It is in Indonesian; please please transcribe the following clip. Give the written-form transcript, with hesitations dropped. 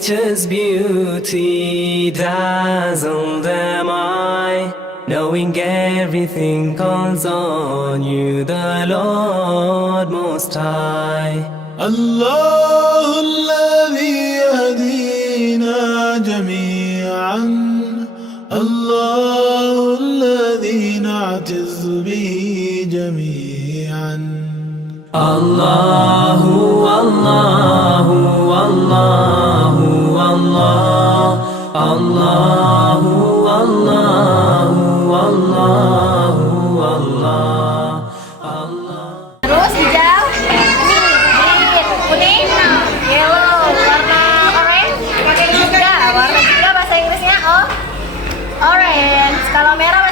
nature's beauty dazzle them eye, knowing everything calls on you, the Lord Most High. الله الذي يهدينا جميعا، الله الذي نعتز به جميعا. الله الله الله الله الله الله الله الله. Terus hijau, green, kuning, yellow, warna orange, pakai juga. Warna juga bahasa Inggrisnya orange. Kalau merah